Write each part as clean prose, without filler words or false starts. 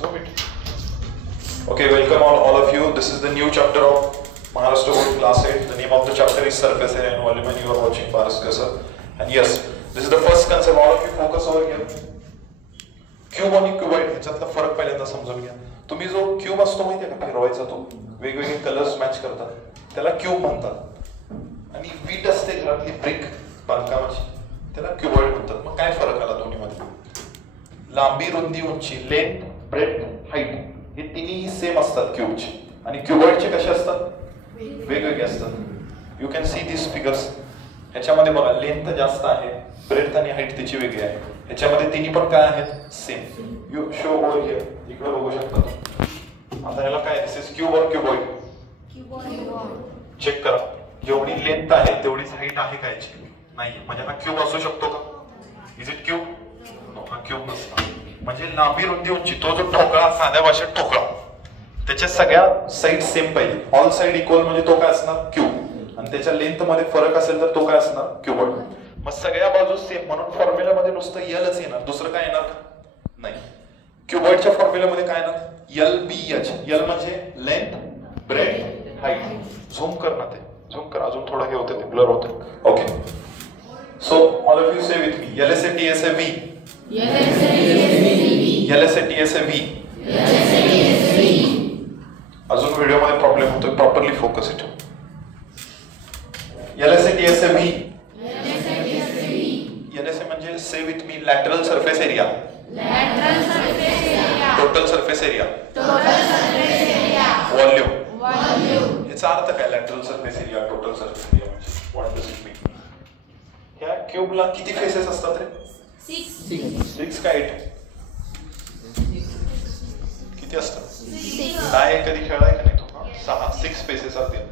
of it. Okay, welcome all of you. This is the new chapter of Maharashtra Board Class 8. The name of the chapter is Surface Area and Volume, and you are watching Paraskar sir. And yes, this is the first concept. All of you focus over here. Cube आणि cuboid ह्याच्यातला फरक पहिल्यांदा समजून घ्या. तुम्ही जो cube असतो माहितीये का फिरवायचा तो वेगवेगळे कलर्स मॅच करतात त्याला क्यूब म्हणतात. आणि वीट असते घरातली ब्रिक बांधकामाची त्याला क्यूबॉइड म्हणतात. मग काय फरक आला दोन्हीमध्ये? लांबी, रुंदी, उंची, लेंथ, ब्रेथ, हाईट हे तिन्ही सेम असतात क्यूबचे. आणि क्यूबॉइडचे कसे असतात? वेगवेगळे असतात. You can see this figures. ह्याच्यामध्ये बघा लेंथ जास्त आहे, ब्रेथ आणि हाईट त्याची वेगळी आहे. ह्याच्यामध्ये तिन्ही पण काय आहेत? Same. You show over here. इकडे बघू शकता. आता ह्याला काय दिस इज क्यूब और क्यूबॉइड? चेक करा. जेवढी लेंथ आहे तेवढीच हाईट आहे का याची? नाही. म्हणजे हा क्यूब असू शकतो का? Is it cube? नो, हा क्यूब नसतो. म्हणजे लांबी, रुंदी, उंची तो जो ठोकळा, साध्या भाषेत ठोकळा, त्याच्या सगळ्या साईड सेम पाहिजे. ऑल साईड इक्वल म्हणजे तो काय असणार? क्यूब. आणि त्याच्या लेंथ मध्ये फरक असेल तर तो काय असणार? क्यूबॉइड. मग सगळ्या बाजू सेम म्हणून फॉर्म्युल्यामध्ये नुसतं एलच येणार, दुसरं काय येणार नाही. क्यूबॉइडच्या फॉर्म्युल्यामध्ये काय येणार? L B H. एल म्हणजे लेंथ, ब्रेथ, हाईट. झूम कर ना, ते झूम कर. अजून थोडं हे होतं, ते ब्लर होतं. Okay, so all of you say with me. L S A T S A V. L S A T S A V. अजून व्हिडिओ मध्ये प्रॉब्लेम होतोय, properly focus it. L S A T S A V. LSA म्हणजे say with me lateral surface area. Total surface area. Volume. याचा अर्थ काय? Lateral surface area, total surface area म्हणजे what does it mean? ह्या क्यूबला किती faces असतात रे? 6 का 8? किती असतात? 6 कधी खेळलाय का नाही तो? 6 फेसेस असतील.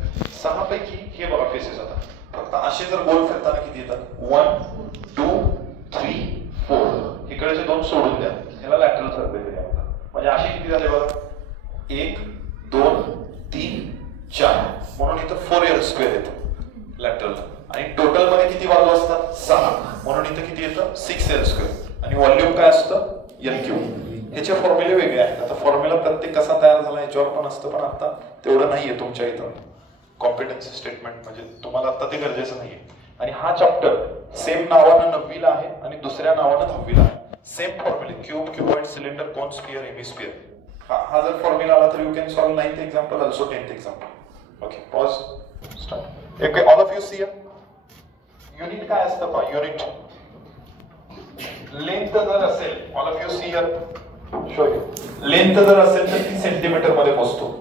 6 पैकी हे बघा फेसेस. आता फक्त असे जर गोल फिरताना किती येतात? 1 2 3 4. इकडेचे 2 सोडून द्या. ह्याला लॅटरल सरफेस एरिया म्हणतात. म्हणजे असे किती झाले बघा? 1 2 3 4. म्हणून इथं 4L स्क्वेअर येतं लॅटरल. आणि टोटल मध्ये किती बाजू असतात? 6. म्हणून इथं किती येतं? 6L square. आणि व्हॉल्यूम काय असतं? L cube. ह्याचे फॉर्म्युले वेगळे आहेत. आता फॉर्म्युला प्रत्येक कसा तयार झाला याच्यावर पण असतं, पण आता तेवढं नाहीये तुमच्या इथं. कॉम्पिटन्सी स्टेटमेंट म्हणजे तुम्हाला आता ते गरजेचं नाहीये. आणि हा चॅप्टर सेम नावानं 9वीला आहे आणि दुसऱ्या नावानं 10वीला आहे. सेम फॉर्म्युले cube, cuboid, cylinder, cone, sphere, hemisphere. हा जर फॉर्म्युला आला तर you can solve 9th example also 10th example. Okay, pause, start. Okay, all of you see. Unit काय असतं पहा? युनिट लेंथ जर असेल, all of you see here, show you. Length जर असेल तर ती सेंटीमीटर मध्ये मोजतो.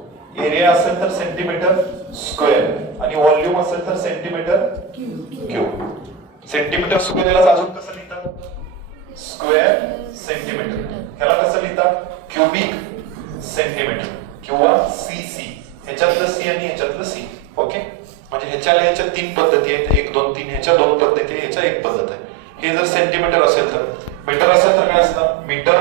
एरिया असेल तर सेंटीमीटर स्क्वेअर. आणि व्हॉल्यूम असेल तर सेंटीमीटर क्यूब. सेंटीमीटर स्क्वेअरला अजून कसं लिहितात? Square centimetre. ह्याला कसं लिहितात? क्यूबिक सेंटीमीटर किंवा सीसी. ह्याच्यातलं सी आणि ह्याच्यातलं सी. ओके, म्हणजे ह्याच्या 3 पद्धती आहेत. 1 2 3. ह्याच्या 2 पद्धती आहे, ह्याच्या 1 पद्धत आहे. हे जर सेंटीमीटर असेल तर, मीटर असेल तर काय असतं? मीटर,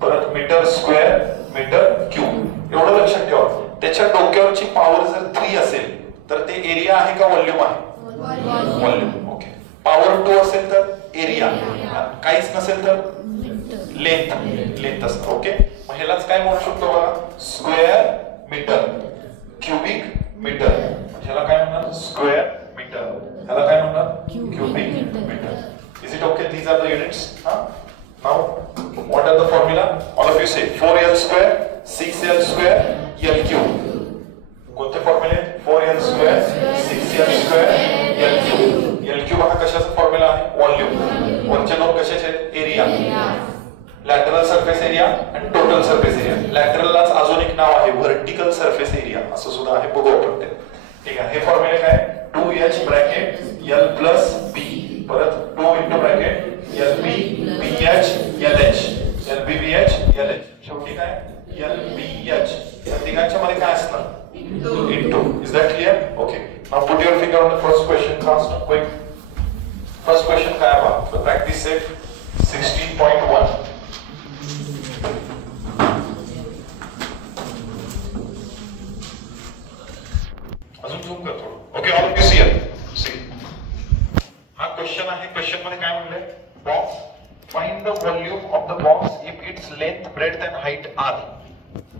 परत मीटर स्क्वेअर, मीटर क्यूब. एवढं लक्षात ठेवा. त्याच्या डोक्यावरची पॉवर जर 3 असेल तर ते एरिया आहे का व्हॉल्यूम आहे? व्हॉल्यूम. ओके. पॉवर 2 असेल तर एरिया. काहीच नसेल तर लेंथ. लेंथ असतं. ओके, मग ह्यालाच काय म्हणू शकतो बघा? Square metre, cubic metre. ह्याला काय म्हणणार? Square metre. ह्याला काय म्हणणार? Cubic metre. Is it okay? These are the units. Now what are the formula? All of you say 4L square, 6L square, L cube. कोणते फॉर्म्युले? 4L square, 6L square, L cube. L cube हा कशाचा formula आहे? Volume. वरचे 2 कशाचे आहेत? Area. Lateral surface area आणि total surface area. लॅटरललाच अजून एक नाव आहे, व्हर्टिकल सरफेस एरिया असं सुद्धा आहे. बघू आपण ते. ठीक आहे, हे फॉर्म्युले काय? 2H bracket L plus B, परत 2 into bracket LB BH LH, LB BH LH. शेवटी काय? LBH. या तिघांच्या मध्ये काय असणार? Into. Is that clear? Okay, now put your finger on the first question. Fast, quick. First question काय बघा? The practice set 16.1. अजून झूम कर थोडं. Okay, all of you see here. See, हा क्वेश्चन आहे. क्वेश्चन मध्ये काय म्हणलंय? Box. Find the volume of the box if its length, breadth and height are.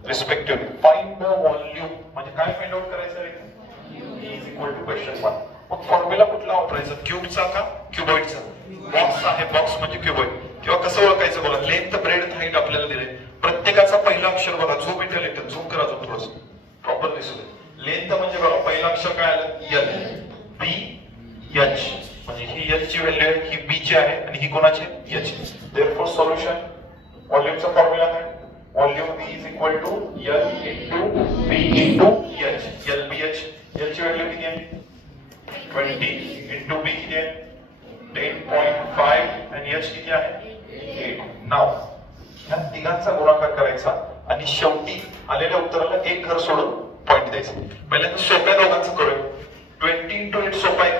Respectively. Find the volume म्हणजे काय फाइंड आउट करायचं आहे? Is equal to question mark. मग फॉर्म्युला कुठला वापरायचा? क्यूबचा का क्युबॉइडचा? बॉक्स आहे, बॉक्स म्हणजे क्युबॉइड. किंवा कसं ओळखायचं बघा, लेंथ ब्रेड्थ हाईट आपल्याला दिले, प्रत्येकाचा पहिला अक्षर बघा, झूम इट लिटल, झूम करा अजून थोडंसं प्रॉपर दिसू दे. लेंथ म्हणजे बघा पहिला अक्षर काय आलं? एल. बी एच म्हणजे ही एच ची व्हॅल्यू आहे, ही बी ची आहे आणि ही कोणाची? एच. देयरफॉर सोल्युशन व्हॉल्यूमचा फॉर्म्युला काय? Volume is equal to L into B into H. L B H. L ची व्हॅल्यू किती आहे? 20 इंटू बी किती आहे? 10.5 आणि एच किती आहे? 8. नाव ह्या तिघांचा गुणाकार करायचा आणि शेवटी आलेल्या उत्तराला एक घर सोडून पॉइंट द्यायचं. पहिल्यांदा सोप्या दोघांचं करूया. 20 इंटू 8 सोपा आहे का?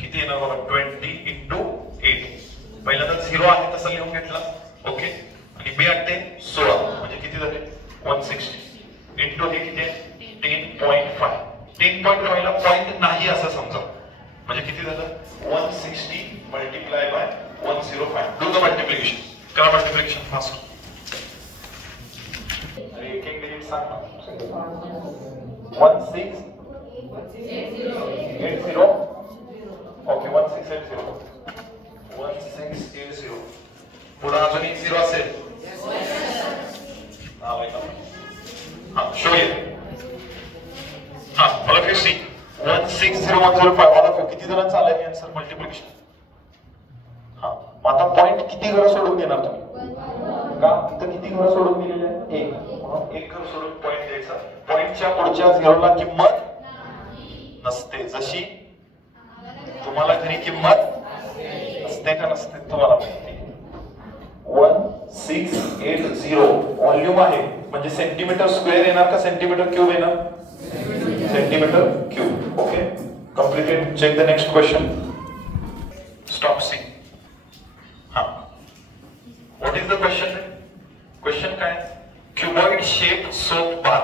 किती येणार बघा? 20 इंटू 8. पहिल्यांदा 0 आहे तसं लिहून घेतला. ओके. आणि बी 8 16 म्हणजे किती झाले? 160 इंटू हे किती आहे? 10.5. 10.5 ला पॉइंट नाही असं समजा म्हणजे किती झालं? 160 multiply by 105. Do the multiplication. करा मल्टिप्लिकेशन फास्ट. अरे एक एक डिजिट सांग ना. 1680. ओके 1680. 1680. पुढे अजून एक 0 असेल. हा शो ये. हा all of you see 160105. All of you किती जणांचं आलं हे आन्सर मल्टिप्लिकेशन? हा आता पॉइंट किती घर सोडून देणार तुम्ही? का इथं किती घर सोडून दिलेले आहे? एक. म्हणून एक घर सोडून पॉइंट द्यायचा. पॉइंटच्या पुढच्या झिरोला किंमत नसते. जशी तुम्हाला घरी किंमत असते का नसते तुम्हाला माहिती. 1680 व्हॉल्यूम आहे म्हणजे सेंटीमीटर स्क्वेअर येणार का सेंटीमीटर क्यूब येणार? Centimetre cube. Okay completed. Check the next question. Stop see. हा what is the question? Question काय? Cuboid shape soap bar.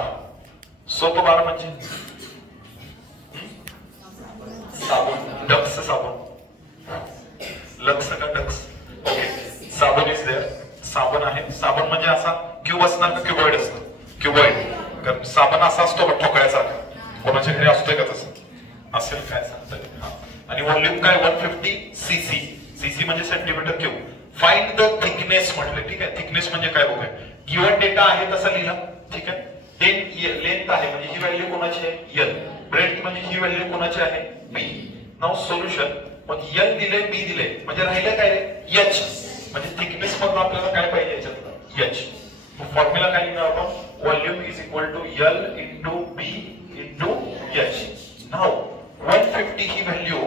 Soap bar म्हणजे साबण. डक्स साबण. लक्स का डक्स? ओके साबण इज देअर. साबण आहे. साबण म्हणजे असा क्यूब असणार का क्युबॉइड असतं? क्युबॉइड. कारण साबण असा असतो ठोकळ्यासारखा. कोणाच्या घरी असतोय का तसं? असेल काय सांगता. आणि व्हॉल्यूम काय? 150 सीसी. सीसी म्हणजे centimetre cube. Find the thickness म्हटले. ठीक आहे. थिकनेस म्हणजे काय बघूया. गिवन डेटा आहे तसा लिहिला. ठीक आहे. लेंथ आहे म्हणजे ही व्हॅल्यू कोणाची आहे? एल. ब्रेड्थ म्हणजे ही व्हॅल्यू कोणाची आहे? बी. Now solution. मग एल दिले बी दिले म्हणजे राहिलं काय रे? एच. म्हणजे थिकनेस मधून आपल्याला काय पाहिजे याच्यात? एच. फॉर्म्युला काय लिहिणार आपण? Volume is equal to L into B into H. Now 150 ही व्हॅल्यू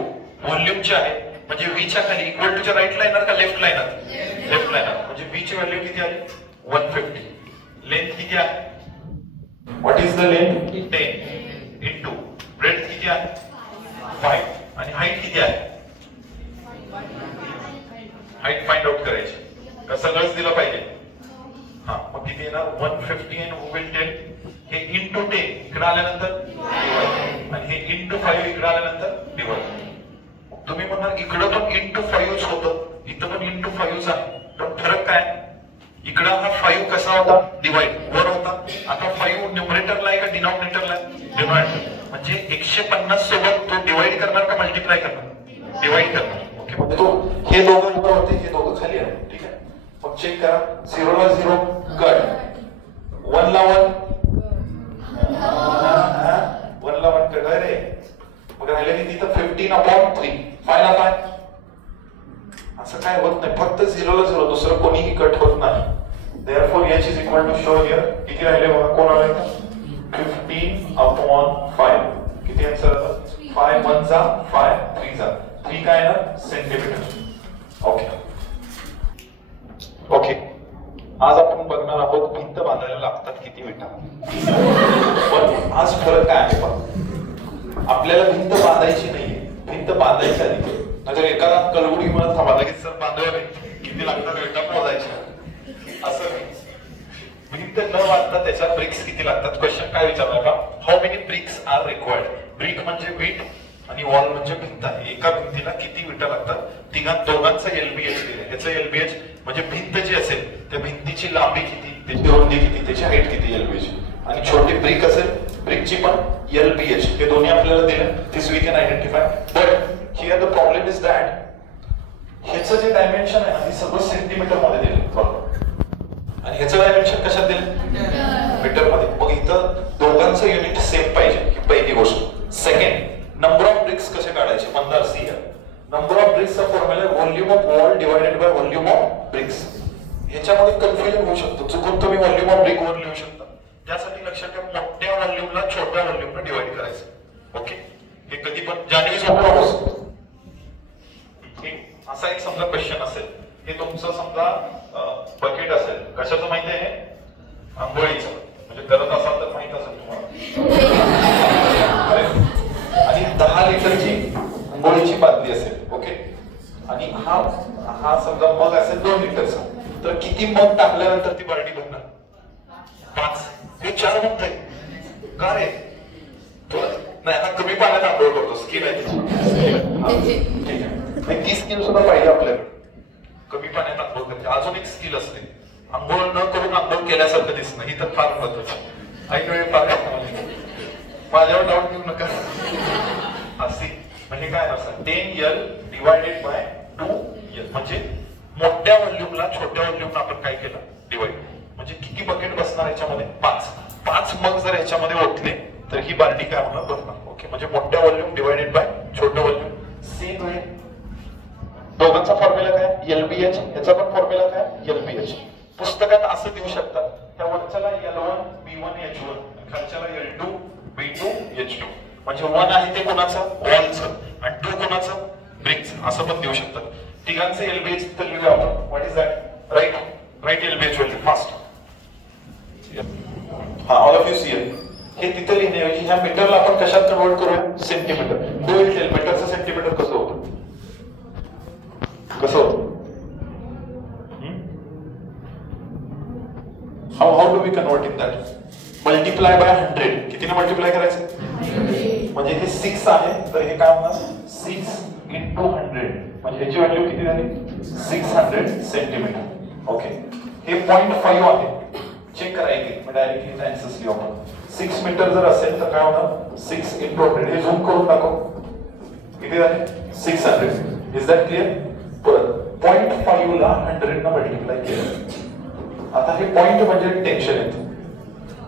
व्हॉल्यूमची आहे म्हणजे व्ही च्या खाली इक्वल टू च्या राईटला येणार का लेफ्टला येणार? लेफ्टला येणार. म्हणजे व्ही ची व्हॅल्यू किती आली? 150. लेंथ किती आहे? What is the length? 10 into breadth किती आहे? 5. आणि हाईट किती आहे? हाईट फाइंड आउट करायची का सगळंच दिलं पाहिजे? हा मग किती येणार? 150 and who will tell? हे इंटू 10 इकडे आल्यानंतर डिवाइड आणि हे इंटू 5 इकडे आल्यानंतर डिवाइड. तुम्ही म्हणणार इकडं पण इंटू 5च होतं, इथं पण इंटू 5च आहे. पण फरक काय? इकडं हा 5 कसा होता? डिवाइड वर होता. आता 5 न्यूमरेटरला आहे का डिनॉमिनेटरला आहे? डिनॉमिनेटर. म्हणजे 150 सोबत तो डिवाइड करणार का मल्टिप्लाय करणार? डिवाइड करणार. ओके तो हे दोघं वर होते, हे दोघं खाली आहे. ठीक आहे. मग चेक करा. 0 ला 0 कट, 1 ला 1 1 ला 1 कट आहे रे. मग राहिलेली तिथं 15/3 5 ला 5 असं काय होत नाही. फक्त 0 ला 0 दुसरं कोणीही कट होत नाही. therefore h is equal to show here. किती राहिले बघा? कोण आले? 15/5. किती आन्सर आला? 5 1 जा 5 3 जा 3 काय ना सेंटीमीटर. ओके ओके आज आपण बघणार आहोत भिंत बांधायला लागतात किती विटा. पण आज फरक काय आहे बघा. आपल्याला भिंत बांधायची नाहीये, भिंत बांधायची आधी. नाहीतर एखादा कलगुडी म्हणत थांबा लगेच सर बांधूया भिंत किती लागतात विटा मोजायच्या असं नाही. भिंत न बांधता त्याच्या ब्रिक्स किती लागतात. क्वेश्चन काय विचारला का? How many BRICS R required. Brick म्हणजे वीट आणि वॉल म्हणजे भिंत आहे. एका भिंतीला किती विटा लागतात? दोघांचं एलबीएच दिले. याचं एलबीएच म्हणजे भिंत जी असेल त्या भिंतीची लांबी किती त्याची रुंदी किती, त्याची हाईट किती LBH. आणि छोटी ब्रिक असेल, ब्रिकची पण LBH. हे दोन्ही आपल्याला दिले, this we can identify. But here the problem is that ह्याचं जे डायमेन्शन आहे ना हे सगळं सेंटीमीटर मध्ये दिले बरोबर, आणि ह्याचं डायमेन्शन कशात दिले, मीटर मध्ये. मग इथं दोघांचं युनिट सेम पाहिजे, ही पहिली गोष्ट. सेकंड, नंबर ऑफ ब्रिक्स कसे काढायचे, मंदार सी आहे. नंबर ऑफ ब्रिक्सचा formula volume of wall divided by volume of bricks. ह्याच्यामध्ये कन्फ्युजन होऊ शकतो, चुकून तुम्ही व्हॉल्यूम ऑफ ब्रिक वर लिहू शकता. त्यासाठी लक्षात ठेवा, मोठ्या व्हॉल्यूमला छोट्या व्हॉल्यूमला डिवाइड करायचं. ओके, हे कधी पण जानेवारी सोपं. असा एक समजा क्वेश्चन असेल, हे तुमचं समजा बकेट असेल, कशाचं माहिती आहे, आंघोळीचं, म्हणजे करत असाल तर माहित असेल तुम्हाला. आणि 10 लिटरची आंघोळीची बादली असेल. ओके, आणि हा समजा मग असेल 2 लिटरचा, तर किती मग टाकल्यानंतर ती बार्डी भरणार, 5. हे 4 मग आहे का रे, नाही आता कमी पाण्यात आंघोळ करतो, स्किन आहे त्याची. ठीक आहे, ती स्किल सुद्धा पाहिजे आपल्याकडे, कमी पाण्यात आंघोळ करते. अजून एक स्किल असते, आंघोळ न करून आंघोळ केल्यासारखं दिसणं, ही तर फार महत्वाची. ऐन वेळी फार माझ्यावर डाऊट घेऊ नका. अशी म्हणजे काय असं 10L डिवायडेड बाय 2L, म्हणजे मोठ्या व्हॉल्यूमला छोट्या व्हॉल्यूमला आपण काय केलं, डिवाइड. म्हणजे किती बकेट बसणार याच्यामध्ये, 5 मग जर याच्यामध्ये ओतले तर ही बार्डी काय होणार, भरणार. ओके, म्हणजे मोठ्या व्हॉल्यूम डिवायडेड बाय छोट्या व्हॉल्यूम. सेम वे दोघांचा फॉर्म्युला काय, LBH. ह्याचा पण फॉर्म्युला काय, LBH. पुस्तकात असं देऊ शकतात, त्या वरच्याला L1 B1 H1, खालच्याला L2 B2 H2. म्हणजे 1 आहे ते कोणाचं, वॉलचं, आणि 2 कोणाचं, ब्रिकचं, असं पण देऊ शकतात. तिघांचं LBH तर लिहूया आपण. What is that, right LBH value fast. हा, all of you see it. हे तिथे लिहिण्याऐवजी ह्या मीटरला आपण कशात कन्वर्ट करूया, सेंटीमीटर. डू इट टेल, मीटरचं सेंटीमीटर कसं होतं, कसं होतं. How do we convert in that, multiply by 100. कितीने मल्टिप्लाय करायचं, म्हणजे हे 6 आहे तर हे काय होणार, 6 into 100, म्हणजे ह्याची व्हॅल्यू किती झाली, 600 सेंटीमीटर. ओके, हे 0.5 आहे, चेक करायचे डायरेक्टली आन्सर्स लिहू आपण. 6 मीटर जर असेल तर काय होणार, 6 into 100. हे झूम करून दाखव, किती झाले, 600. Is that clear. परत 0.5 ला 100 ने मल्टिप्लाय केलं. आता हे पॉइंट म्हणजे टेन्शन येतं,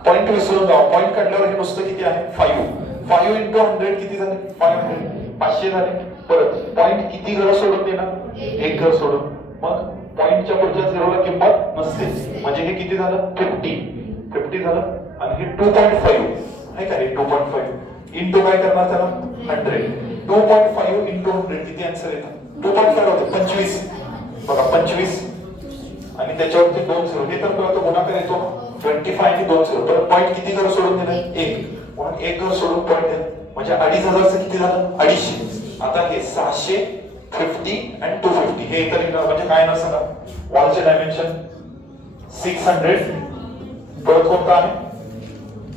पॉइंट विसरून जावा. पॉइंट काढल्यावर हे नुसतं किती आहे, 5 into 100 किती झाले, 500, 500 झाले. परत पॉइंट किती घर सोडून देणार, 1 घर सोडून. मग पॉइंटच्या पुढच्या झिरोला किंमत नसते, म्हणजे हे किती झालं, 50 झालं. आणि हे 2.5 आहे का, हे 2.5 इंटू काय करणार त्याला, 100. 2.5 into 100 किती आन्सर येतात, 2.5 होते, 25. बघा 25 आणि त्याच्यावरती 2 झिरो, हे तर तुला तो गुणाकार येतो 25 आणि 2 झिरो. तर पॉइंट किती घर सोडून दिलं, 1. म्हणून 1 घर सोडून पॉइंट आहे, म्हणजे 2500 किती झालं, 250. आता हे 650 and 250 हे इतर म्हणजे काय ना सांगा, वॉलचे डायमेन्शन 600. परत कोणता आहे,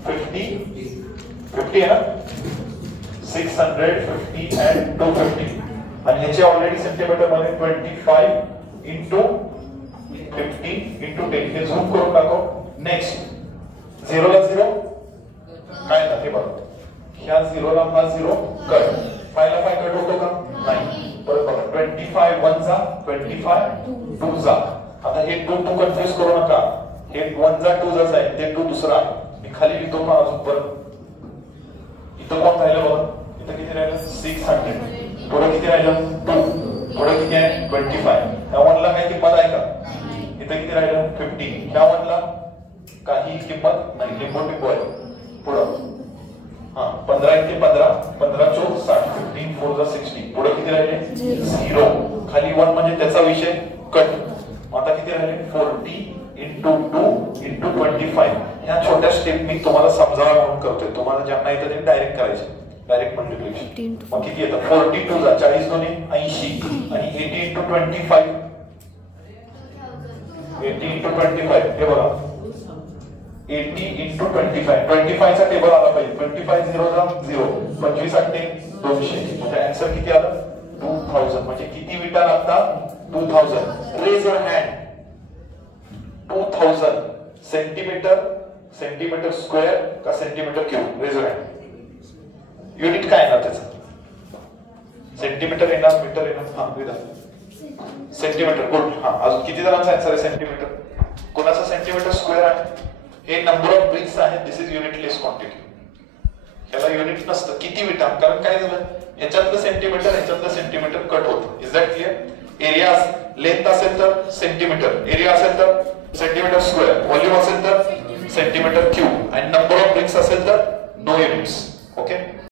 50 आहे ना, 650 and 250. आणि ह्याचे ऑलरेडी सेंटीमीटर मध्ये 25 into 50 into 10. हे झूम करून दाखव. नेक्स्ट 0 ला 0 काय ना, हे बघा, ह्या 0 ला हा 0 कट, 5 ला 5 कट होतो का, नाही. परत बघा 25 1 जा, 25 2 जा. आता हे 2 कन्फ्युज करू नका, हे 1 जा 2 जा आहे, ते 2 दुसरा आहे. मी खाली लिहितो ना अजून. परत इथं कोण राहिलं बघा, इथं किती राहिलं, 600. पुढे किती राहिलं, 2. पुढे किती आहे, 25. ह्या 1 ला काही किंमत आहे का, इथं किती राहिलं, 50. ह्या 1 ला काही किंमत नाही, लिंबो आहे. पुढं 15 ते 15, 15 चौक 60, 15 4 जा 60. पुढे किती राहिले, 0. खाली 1 म्हणजे त्याचा विषय कट. आता किती राहिले, 40 into 2 into 25. ह्या छोट्या स्टेप मी तुम्हाला समजावा म्हणून करतोय, तुम्हाला ज्यांना येतं ते डायरेक्ट करायचे, डायरेक्ट मल्टिप्लिकेशन. मग किती येतं, 42 जा 40 दोन्ही 80 आणि 80 into 25, 80 into 25. हे बघा 80 into 25, 25 चा टेबल आला पाहिजे. 25 0 जा 0, 25 8 200. म्हणजे आन्सर किती आला, 2000. म्हणजे किती विटा लागतात, 2000. Raise your hand. 2000 centimetre square का centimetre cube? Raise your hand. Unit काय येणार त्याचं? सेंटीमीटर येणार, मीटर येणार? हा विदा सेंटीमीटर. गुड. हा अजून किती जणांचा आन्सर आहे सेंटीमीटर? कोणाचा सेंटीमीटर स्क्वेअर आहे? हे नंबर ऑफ ब्रिक्स आहे. दिस इज युनिटलेस क्वांटिटी. ह्याला युनिट नसतं. किती विटा? कारण काय झालं, ह्याच्यातलं सेंटीमीटर कट होतं. Is that clear? Area length असेल तर सेंटीमीटर, एरिया असेल तर सेंटीमीटर स्क्वेअर, व्हॉल्यूम असेल तर सेंटीमीटर क्यूब, आणि नंबर ऑफ ब्रिक्स असेल तर नो युनिट्स. ओके.